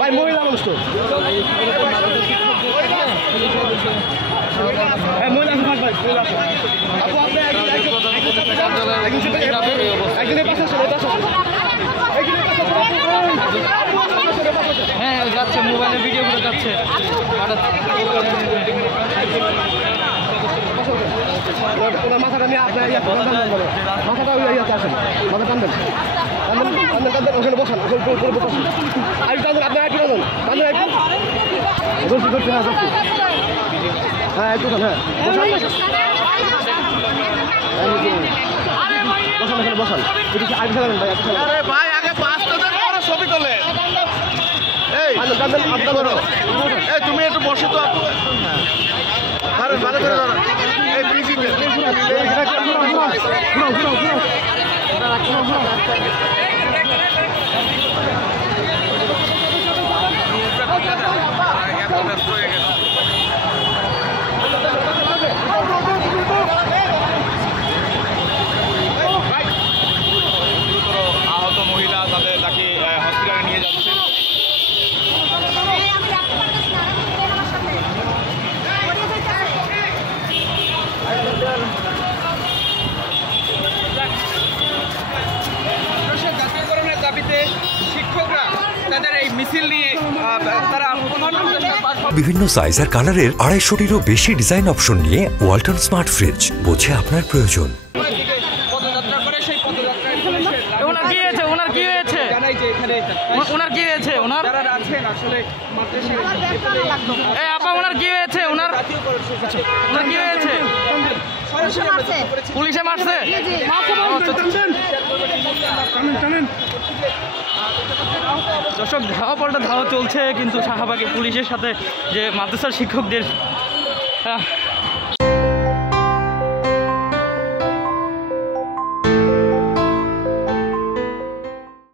ভাই মহিলা মানুষ তো হ্যাঁ যাচ্ছে, মোবাইলে ভিডিও করে যাচ্ছে। ওনার মাথাটা নিয়ে আপনার মাথাটা আসেন, মাথা টানবেন টানবেন ওখানে বসান, আর টানবেন আপনার একটু টানবেন টানবেন একটু ধরছি ধরছি হ্যাঁ ধরছি হ্যাঁ একটু হ্যাঁ বসান এখানে বসান আগে ফেলেন ভাই ভাই আগে ছবি তোলে তুমি একটু বসে তো ভালো করে এই ব্রিজিতে আহত মহিলা তাকে হসপিটালে নিয়ে যাচ্ছে। জাতীয়করণের দাবিতে শিক্ষকরা তাদের এই মিছিল নিয়ে তারা বিভিন্ন সাইজ আর কালারের 250-টিরও বেশি ডিজাইন অপশন নিয়ে ওয়ালটন স্মার্ট ফ্রিজ, বোঝে আপনার প্রয়োজন। পদযাত্রা করে সেই পদযাত্রায় ওনার কি হয়েছে জানাই যে এখানে ওনার কি হয়েছে যারা আছেন আসলে এই আপা ওনার কি হয়েছে ওনার কি হয়েছে পুলিশে মারছে দর্শক ধাওয়া পাল্টা ধাওয়া চলছে কিন্তু শাহবাগে পুলিশের সাথে যে মাদ্রাসার শিক্ষকদের